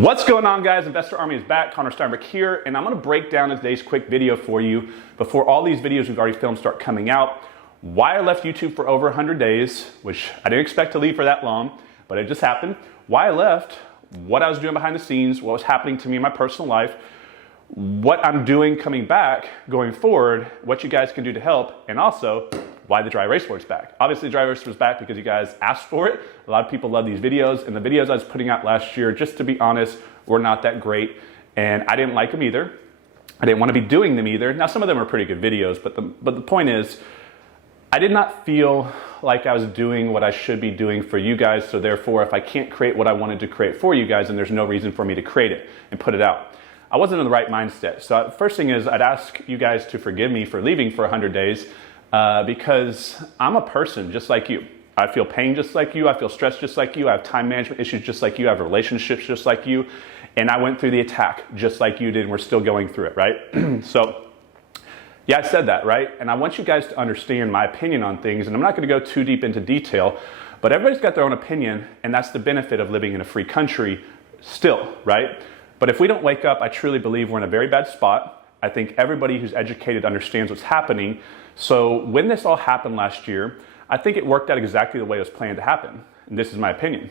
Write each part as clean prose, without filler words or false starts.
What's going on, guys? Investor Army is back. Connor Steinberg here, and I'm going to break down today's quick video for you before all these videos we've already filmed start coming out. Why I left YouTube for over 100 days, which I didn't expect to leave for that long, but it just happened. Why I left, what I was doing behind the scenes, what was happening to me in my personal life, what I'm doing coming back, going forward, what you guys can do to help, and also why the dry erase board's back. Obviously, the dry erase was back because you guys asked for it. A lot of people love these videos, and the videos I was putting out last year, just to be honest, were not that great, and I didn't like them either. I didn't want to be doing them either. Now, some of them are pretty good videos, but the point is, I did not feel like I was doing what I should be doing for you guys, so therefore, if I can't create what I wanted to create for you guys, then there's no reason for me to create it and put it out. I wasn't in the right mindset. So first thing is, I'd ask you guys to forgive me for leaving for 100 days because I'm a person just like you. I feel pain just like you. I feel stress just like you. I have time management issues just like you. I have relationships just like you. And I went through the attack just like you did, and we're still going through it, right? So yeah, I said that, right? And I want you guys to understand my opinion on things, and I'm not going to go too deep into detail, but everybody's got their own opinion, and that's the benefit of living in a free country still, right? But if we don't wake up, I truly believe we're in a very bad spot. I think everybody who's educated understands what's happening. So when this all happened last year, I think it worked out exactly the way it was planned to happen. And this is my opinion.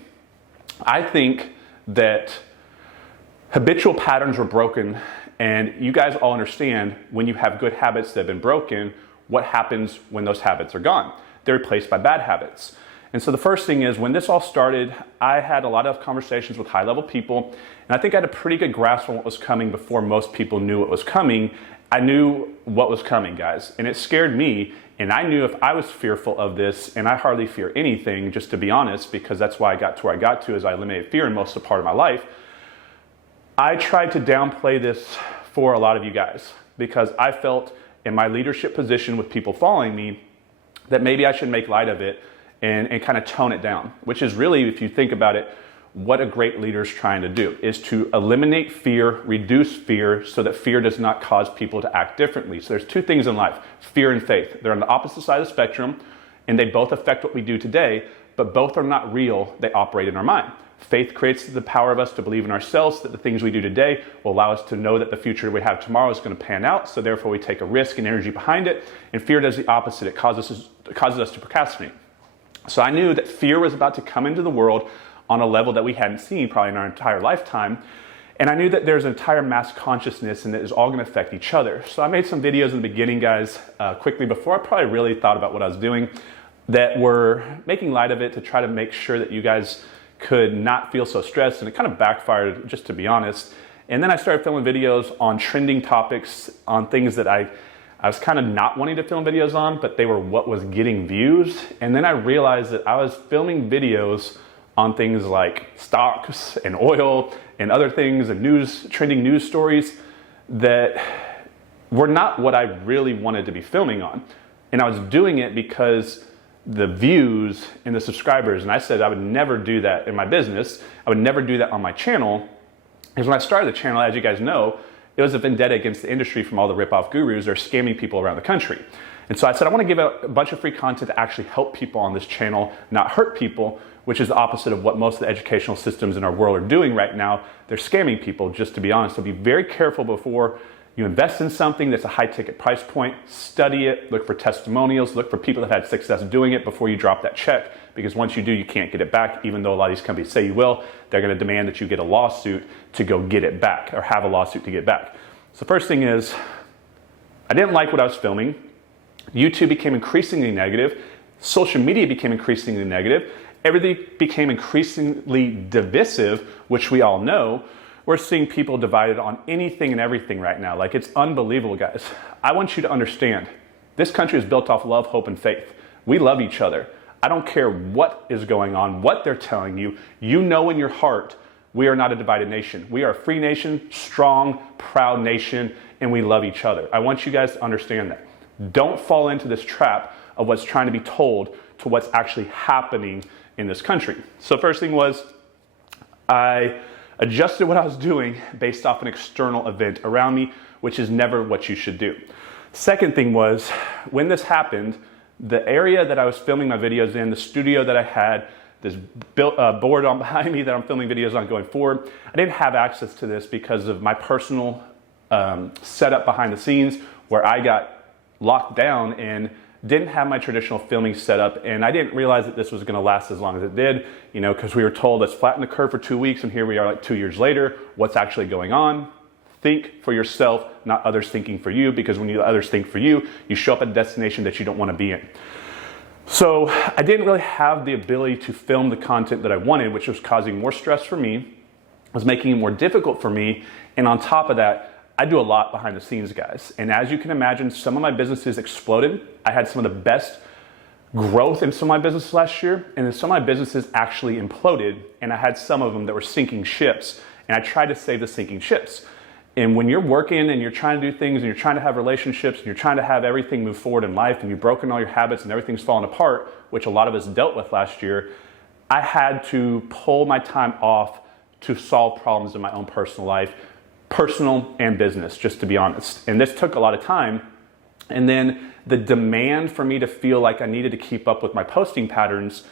I think that habitual patterns were broken, and you guys all understand when you have good habits that have been broken, what happens when those habits are gone. They're replaced by bad habits. And so the first thing is, when this all started, I had a lot of conversations with high-level people, and I think I had a pretty good grasp on what was coming before most people knew what was coming. I knew what was coming, guys, and it scared me, and I knew if I was fearful of this, and I hardly fear anything, just to be honest, because that's why I got to where I got to, as I eliminated fear in most of the part of my life. I tried to downplay this for a lot of you guys, because I felt in my leadership position with people following me that maybe I should make light of it and kind of tone it down, which is really, if you think about it, what a great leader is trying to do, is to eliminate fear, reduce fear, so that fear does not cause people to act differently. So there's two things in life, fear and faith. They're on the opposite side of the spectrum, and they both affect what we do today, but both are not real. They operate in our mind. Faith creates the power of us to believe in ourselves that the things we do today will allow us to know that the future we have tomorrow is going to pan out, so therefore we take a risk and energy behind it, and fear does the opposite. It causes us to procrastinate. So I knew that fear was about to come into the world on a level that we hadn't seen probably in our entire lifetime. And I knew that there's an entire mass consciousness and that it's all going to affect each other. So I made some videos in the beginning, guys, quickly before I probably really thought about what I was doing, that were making light of it to try to make sure that you guys could not feel so stressed. And it kind of backfired, just to be honest. And then I started filming videos on trending topics, on things that I was kind of not wanting to film videos on, but they were what was getting views. And then I realized that I was filming videos on things like stocks and oil and other things and trending news stories that were not what I really wanted to be filming on. And I was doing it because the views and the subscribers, and I said I would never do that in my business. I would never do that on my channel. Because when I started the channel, as you guys know, it was a vendetta against the industry from all the rip-off gurus that are scamming people around the country. And so I said, I want to give out a bunch of free content to actually help people on this channel, not hurt people, which is the opposite of what most of the educational systems in our world are doing right now. They're scamming people, just to be honest. So be very careful before you invest in something that's a high-ticket price point. Study it, look for testimonials, look for people that had success doing it before you drop that check, because once you do, you can't get it back. Even though a lot of these companies say you will, they're going to demand that you get a lawsuit to go get it back, or have a lawsuit to get back. So first thing is, I didn't like what I was filming. YouTube became increasingly negative. Social media became increasingly negative. Everything became increasingly divisive, which we all know. We're seeing people divided on anything and everything right now. Like, it's unbelievable, guys. I want you to understand, this country is built off love, hope, and faith. We love each other. I don't care what is going on, what they're telling you. You know in your heart, we are not a divided nation. We are a free nation, strong, proud nation, and we love each other. I want you guys to understand that. Don't fall into this trap of what's trying to be told to what's actually happening in this country. So first thing was, I adjusted what I was doing based off an external event around me, which is never what you should do. Second thing was, when this happened, the area that I was filming my videos in, the studio that I had, this board on behind me that I'm filming videos on going forward. I didn't have access to this because of my personal setup behind the scenes, where I got locked down and didn't have my traditional filming setup, and I didn't realize that this was going to last as long as it did, because we were told let's flatten the curve for 2 weeks, and here we are like 2 years later. What's actually going on? Think for yourself, not others thinking for you, because when you let others think for you, you show up at a destination that you don't want to be in. So I didn't really have the ability to film the content that I wanted, which was causing more stress for me, was making it more difficult for me, and on top of that, I do a lot behind the scenes, guys. And as you can imagine, some of my businesses exploded. I had some of the best growth in some of my businesses last year, and then some of my businesses actually imploded, and I had some of them that were sinking ships, and I tried to save the sinking ships. And when you're working and you're trying to do things and you're trying to have relationships and you're trying to have everything move forward in life and you've broken all your habits and everything's falling apart, which a lot of us dealt with last year, I had to pull my time off to solve problems in my own personal life, personal and business, just to be honest. And this took a lot of time. And then the demand for me to feel like I needed to keep up with my posting patterns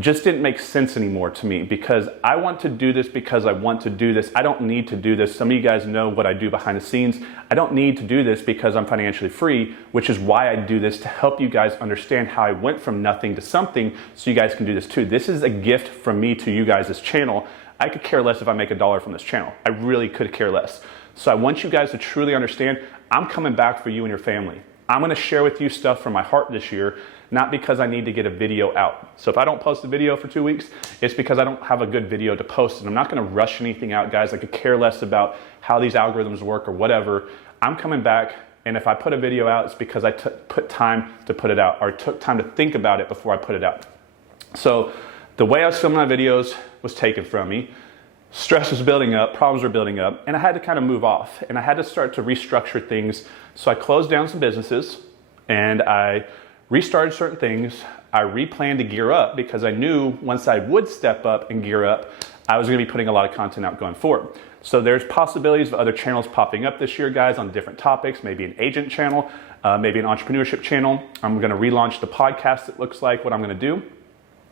just didn't make sense anymore to me, because I want to do this because I want to do this. I don't need to do this. Some of you guys know what I do behind the scenes. I don't need to do this because I'm financially free, which is why I do this, to help you guys understand how I went from nothing to something, so you guys can do this too. This is a gift from me to you guys, this channel. I could care less if I make $1 from this channel. I really could care less. So I want you guys to truly understand, I'm coming back for you and your family. I'm gonna share with you stuff from my heart this year, not because I need to get a video out. So if I don't post a video for 2 weeks, it's because I don't have a good video to post, and I'm not gonna rush anything out, guys. I could care less about how these algorithms work or whatever. I'm coming back, and if I put a video out, it's because I put time to put it out, or took time to think about it before I put it out. So the way I was filming my videos was taken from me. Stress was building up, problems were building up, and I had to kind of move off, and I had to start to restructure things. So I closed down some businesses, and I restarted certain things. I replanned to gear up, because I knew once I would step up and gear up, I was going to be putting a lot of content out going forward. So there's possibilities of other channels popping up this year, guys, on different topics, maybe an agent channel, maybe an entrepreneurship channel. I'm going to relaunch the podcast, it looks like, what I'm going to do.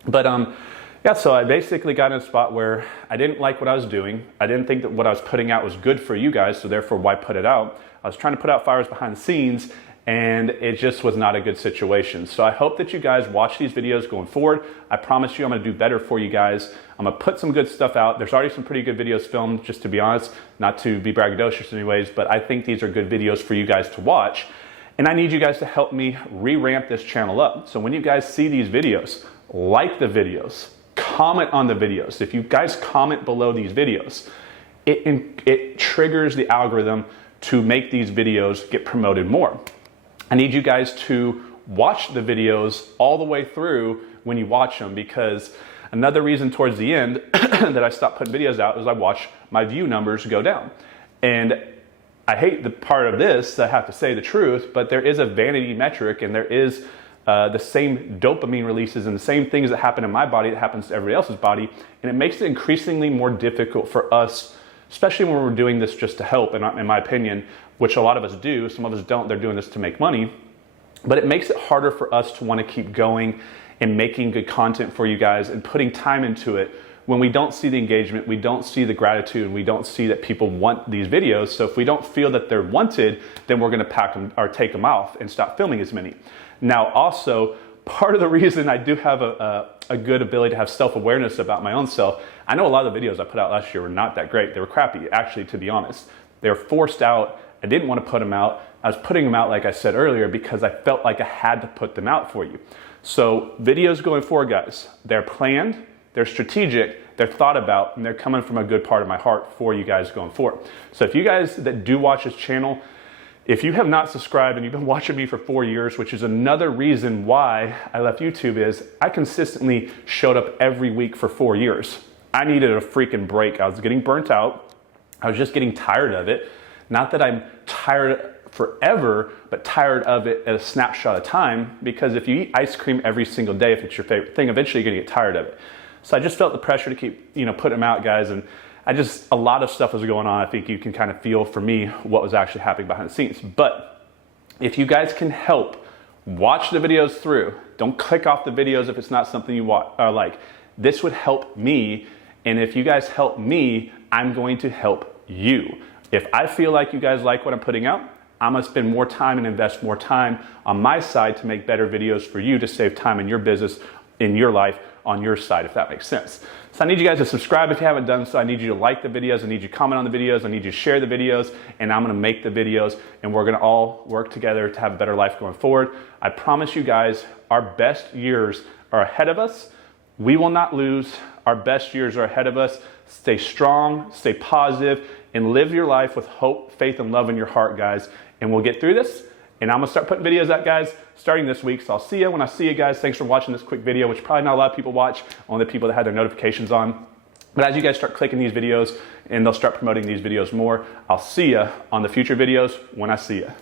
But yeah, so I basically got in a spot where I didn't like what I was doing. I didn't think that what I was putting out was good for you guys, so therefore why put it out? I was trying to put out fires behind the scenes, and it just was not a good situation. So I hope that you guys watch these videos going forward. I promise you I'm gonna do better for you guys. I'm gonna put some good stuff out. There's already some pretty good videos filmed, just to be honest, not to be braggadocious anyways, but I think these are good videos for you guys to watch. And I need you guys to help me re-ramp this channel up. So when you guys see these videos, like the videos, comment on the videos. If you guys comment below these videos, it triggers the algorithm to make these videos get promoted more. I need you guys to watch the videos all the way through when you watch them, because another reason towards the end that I stopped putting videos out is I watch my view numbers go down. And I hate the part of this, I have to say the truth, but there is a vanity metric, and there is the same dopamine releases and the same things that happen in my body that happens to everybody else's body, and it makes it increasingly more difficult for us, especially when we're doing this just to help, in my opinion, which a lot of us do. Some of us don't, they're doing this to make money, but it makes it harder for us to want to keep going and making good content for you guys and putting time into it when we don't see the engagement, we don't see the gratitude, and we don't see that people want these videos. So if we don't feel that they're wanted, then we're going to pack them or take them off and stop filming as many. Now, also, part of the reason I do have a good ability to have self-awareness about my own self, I know a lot of the videos I put out last year were not that great. They were crappy, actually, to be honest. They were forced out. I didn't want to put them out. I was putting them out, like I said earlier, because I felt like I had to put them out for you. So videos going forward, guys, they're planned, they're strategic, they're thought about, and they're coming from a good part of my heart for you guys going forward. So if you guys that do watch this channel, if you have not subscribed and you've been watching me for 4 years, which is another reason why I left YouTube, is I consistently showed up every week for 4 years. I needed a freaking break. I was getting burnt out. I was just getting tired of it. Not that I'm tired forever, but tired of it at a snapshot of time, because if you eat ice cream every single day, if it's your favorite thing, eventually you're gonna get tired of it. So I just felt the pressure to keep, putting them out, guys, and a lot of stuff was going on. I think you can kind of feel, for me, what was actually happening behind the scenes. But if you guys can help Watch the videos through. Don't click off the videos if it's not something you like. This would help me, and if you guys help me, I'm going to help you. If I feel like you guys like what I'm putting out, I'm gonna spend more time and invest more time on my side to make better videos for you to save time in your business, in your life, on your side, if that makes sense. So I need you guys to subscribe if you haven't done so. I need you to like the videos. I need you to comment on the videos. I need you to share the videos, and I'm gonna make the videos, and we're gonna all work together to have a better life going forward. I promise you guys, our best years are ahead of us. We will not lose. Our best years are ahead of us. Stay strong, stay positive, and live your life with hope, faith, and love in your heart, guys. And we'll get through this. And I'm gonna start putting videos out, guys, starting this week. So I'll see you when I see you guys. Thanks for watching this quick video, which probably not a lot of people watch, only the people that had their notifications on. But as you guys start clicking these videos and they'll start promoting these videos more, I'll see you on the future videos when I see you.